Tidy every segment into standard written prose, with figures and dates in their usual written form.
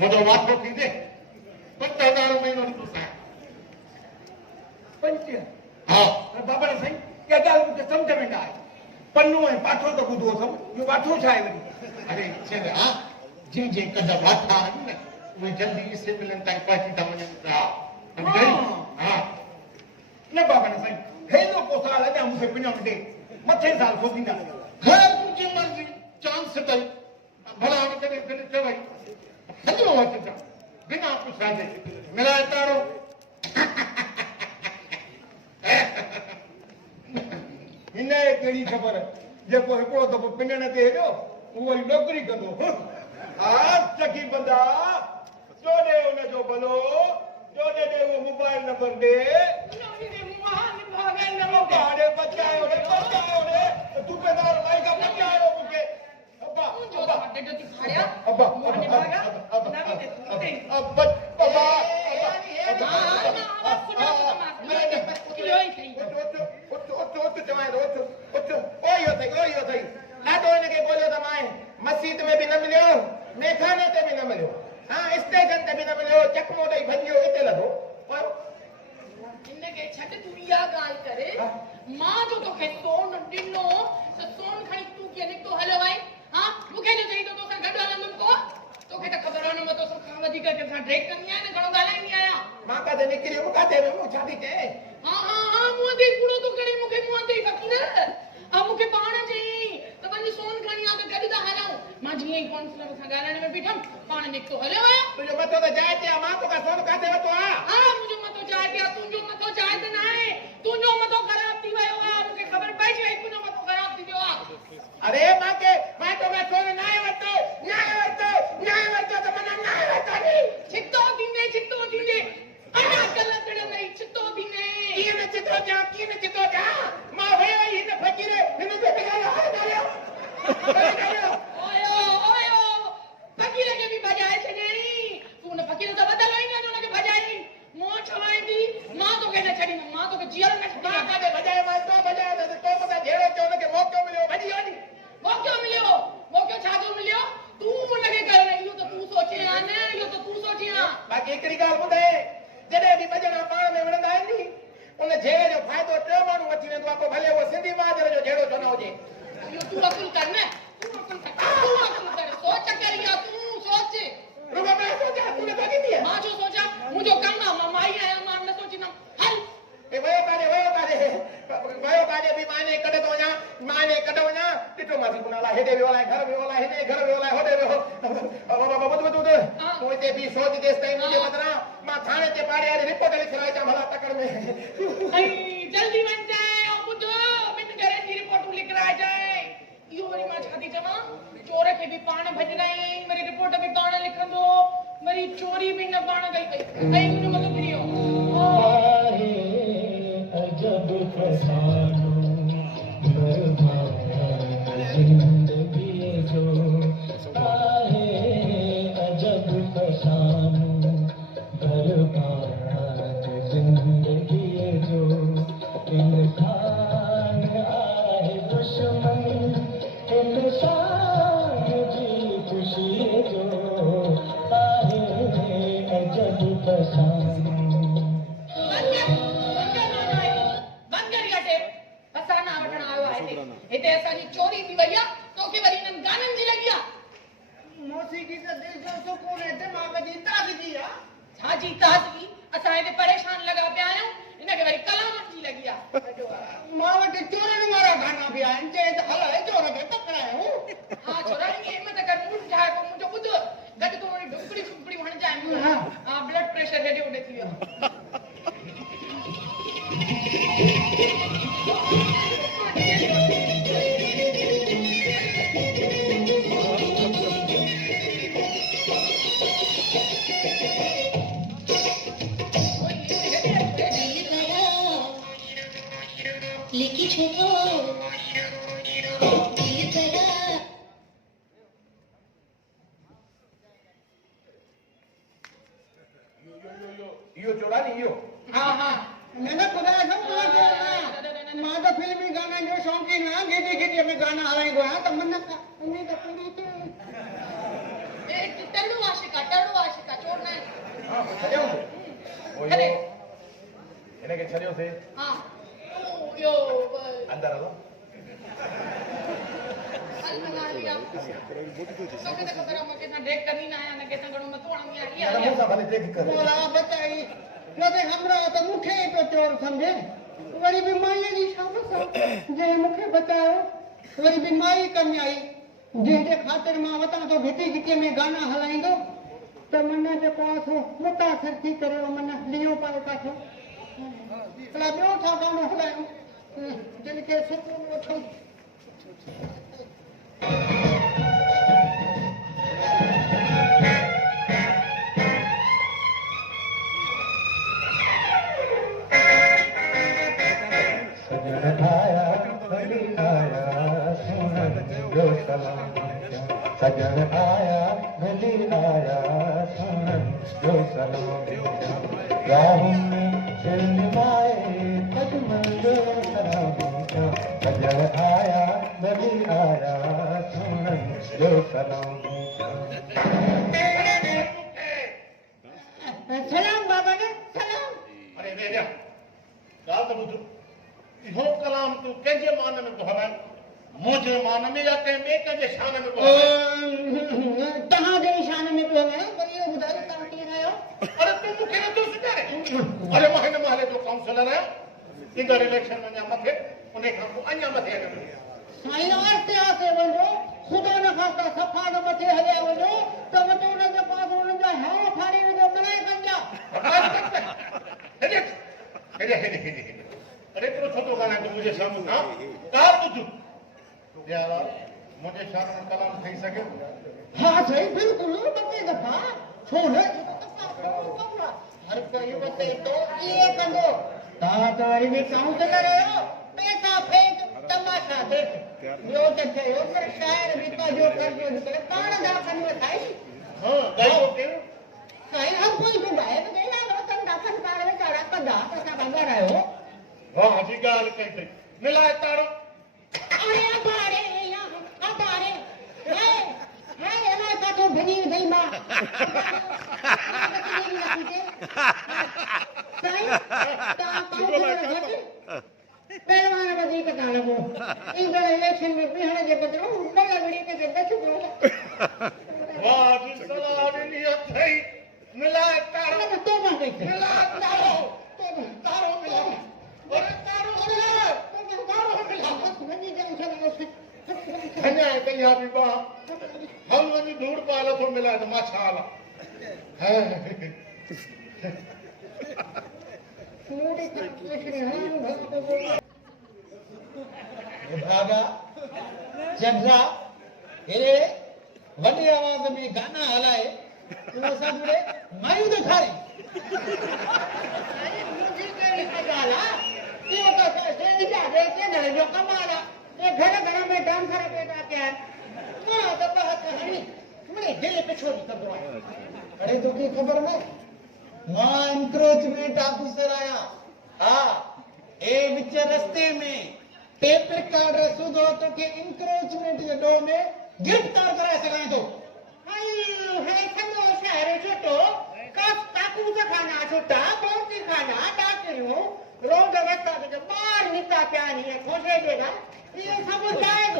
मुझो वातो थी दे 5000 महीनो तू सा पंच हां बाबा साईं या गाल मुझे समझ में ना आई पन्नो है पाठो तो बुधो सम यो वाठो छाए वरी अरे छे हां जे जे कदा वाठा ने वे जल्दी से मिलन ताई पाची ता वने ता समझई हां न बाबा साईं हेलो पोसा लगा मुझे पिनो दे मथे साल खोदी ना घर तुझी मर्जी चांस तई भला हम करे करे चवई हलो वचता बिना पुछा दे मेरा तारो इने केड़ी खबर जेको हिकड़ो दफो पिनण ते हेडो वो नौकरी कंदो आ चकी बंदा जोडे उन जो भलो जोडे दे वो मोबाइल नंबर दे बाड़े बचायो रे तू पेदार भाई का बचायो मुके अब्बा जो तो हटे जो दिखाया अब्बा मोहन भागा नवी दे अब्बा अब्बा मस्जिद में भी न मिलो मेखाने ते भी न मिलो हाँ स्टेशन ते भी न मिलो चकमो दई भजियो इते लगो इनके छट तू या गाल करे मां जो तो के सोन डिनो तो सोन खणी तू के निकतो हलो भाई हां मुके जो चई तो सर गड हलंदम तो के त खबर न मतो सब खां वधी के सा ड्रेक करनी है न घणो गालाईनी आया मां का दे निकरी मुका दे मु छाती के हां मुंह दे कुड़ो तो करे मुके मुंह दे फकीर आ मुके पाण जी तो बंदी सोन खणी आ त गड दा हलाऊं मां जी ही काउंसलर सा गालाने में बीठम पाण निकतो हलो आया मुझे मतो तो जाए ते मां तो का सोन का दे तो आ हां मुझे मतो जाए ते तू जो मतो जाए ते ना है तू जो मतो खराब थी वयो आ मुके खबर पई जी तू जो मतो खराब थी दियो आ अरे मां तो का सोन ना वतो तो मना ना वतो नी चित्तो दीने अना कल कड़ नहीं चित्तो दीने की न चितो जा मां वे ही न फकीर हिन ते गालो ओयो फकीर के भी बजाए छने तू न फकीर तो बदल ही न के बजाई मो छवाई दी मां तो के न छड़ी मां तो के जियर न छड़ी मां का दे बजाए तो पता घेरो चोन के मौको मिलियो भजियो नी मौको छाजो मिलियो तू उनके कर रही हो तो तू सोचे आने यो तो तू सोचे आ बाकी एकड़ी गाल बुधे जडे भी बजना पाण में वणंदा आहिनि नी उन झेड़े जो फायदो टे माण्हू वठी वेंदो आहे पोइ भले उहो सिंधी माजर जो झेड़ो छो न हुजे यो तू अकुल कर न तू अकुल कर सोच कर या तू सोच रुको मैं सोचा तू ने कही थी मां जो सोचा मुझो कम ना माई आया मां न सोची ना हल ए वयो काजे भी माने कढ वञा टिटो मासी कुनाला हेडे वेला घर वेला हेडे घर वेला होडे वेहो बाबा बुध तू इते भी सोच देस तई मुझे बदरा मां थाने ते पाड़े वाली रिपोर्ट लिखराई चा भला तकड़ में आई जल्दी बन जाए ओ बुधो मिन करे की रिपोर्ट लिखराई जाए यो वरी मां छाती जमा चोर के भी पाण भजनाई मेरी रिपोर्ट में कौन लिखंदो मेरी चोरी भी न पाण गई आई मुझे मतलब वीडियो अजब फसानो जिंदगी जो आहे अजब फसानो बर्बाद जिंदगी जो इंसान आहे दुश्मन इंसान जी खुशी जो आहे अजब फसानो इते असानी चोरी थी वई तो के वरी नन गानन जी लगिया मौसीकी से दिल जो सुकून है दिमाग जी ताजगी आ छाजी ताजगी असा इते परेशान लगा पे आयो इन के वरी कलाम जी लगिया मां वटि चोरन वारा गाना भी आहिनि जे त हल चोर खे पकड़ायो हां छोरा ये हिम्मत कर मुंह जाए को मुझो बुध गद तो वरी ढुकड़ी वण जाए हां ब्लड प्रेशर हेडे उडे थी वियो लेकी छोको यो चोरा नी यो हां हां मैंने खुदा सब मां तो फिल्मी गाना जो शौकीन है गिटी में गाना हलाई गो है तो मन का उन्हीं का पूरी ए टल्लू आशिका छॾियऊं अरे। हिनखे छॾियोसीं हाँ यो अंदरि हलो तोखे त ख़बर आहे मूंखे सां डेट करनी न आहियां न कंहिंसां घणो मथो हणंदी आहियां मूं सां भले टेक कर बोला बताई लगे हमरा तो मुखे ही तो चोर समझे वरी भी माईअ जी शाबस जे मुखे बतायो वरी भी माई कम आई जंहिंजे ख़ातिर मां वतां तो घिटी घिटी में गाना हलाईंदो त मन जेको आहे सो मुतासिर थी करे मन ॾींहों पाए काठो भला ॿियो छा गानो हलायूं दिलि खे सुकून वठूं सजन आया भली आया सुनन जो सलाम सजन आया भली आया सुनन जो सलाम राहुल में दिल निभाए अजमल जो सलाम सजन आया भली आया सुनन जो सलाम सलाम बाबा ने सलाम अरे वेरिया ॻाल्हि त ॿुध इहो कलाम तूं कंहिंजे मान में थो हलाए मुंहिंजे मान में या कंहिं ॿिए कंहिंजे शान में थो हलाए तव्हांजे शान में पियो वञा वरी इहो ॿुधायो तव्हां कीअं आहियो अरे तूं मूंखे नथो सुञाणे अरे मां हिन महले जो काउंसलर आहियां ईंदड़ इलेक्शन अञा मथे उन खां पोइ अञा मथे हलंदो साईं आस्ते आस्ते वञो ख़ुदा न खास्ता सफ़ा न मथे हलिया वञो त वटो हुनजे पास हुननि जा हाव फाड़ी विझो मनाए कनि हेॾे हेॾे हेॾे हेॾे हेॾे अरे एतिरो छो थो ॻाल्हाए तूं मुंहिंजे साम्हूं खां ॻाल्हि ॿुध यार मुंहिंजे शान में कलाम ठही सघे हा साईं बिल्कुलु ॿ दफ़ा छो न हर कोई वसे तो ईअं कंदो तव्हां त वरी बि काउंसलर आहियो पैसा फेंक तमाशा देख ॿियो त चयो पर शाइर बि पंहिंजो कर्ज़ो निकिरे पाण जा कनि वठाई हा ॻाल्हि केरु साईं हर कोई तो गायब गई ना रोतन दाखन कार में चढ़ा कंदा त असां बंदा रहियो वाह जी ॻाल्हि कई अथई मिलाए ताड़ो अरे अबारे या अबारे हाय हाय अलाए काथो भॼी वई मां साईं तव्हां पहलवान वधीक था लॻो ईंदड़ इलेक्शन में बीहण जे बदिरां उन लॻड़ी खे दस पियो वाह जी सलाह ॾिनी अथई मिलाए ताड़ो तोबा कई मिलाए ताड़ो ताड़ो मिलाए अरे ताड़ो मिलाए ताड़ो मिलाए अञा कई आहे बि बाह हल वञी धूड़ पाए नथो मिलाए त मां छा हलां भागा जगजा हेरे वॾी आवाज़ में गाना हलाए उहो सभु मायूं ॾेखारी जो कमाल आहे घर घर में डांसर पैदा कया आहिनि त ॿ हथ हणी मुंहिंजे दिलि पिछोड़ी कंदो आहे अरे तोखे ख़बर न मां इंक्रोचमेंट ऑफिसर आहियां हा ए विच रस्ते में टेप रिकॉर्डर सूदो तोखे इंक्रोचमेंट जे ॾोह में गिरफ़्तार कराए सघां थो हाणे सॼो शहर छुटो काकूस खाना छुटा पौती खाना डाकरियूं रोड रस्ता ते ॿार निकिता पिया आहिनि ईअं खोसे ॾेढा इहो सभु जाइज़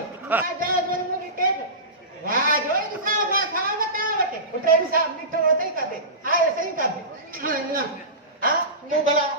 वरी मुंहिंजी टेप वाह जो इंसाफ़ आहे छा वटां वटि पुटु इंसाफ़ ॾिठो अथई काथे आयो सही काथे हा तूं भला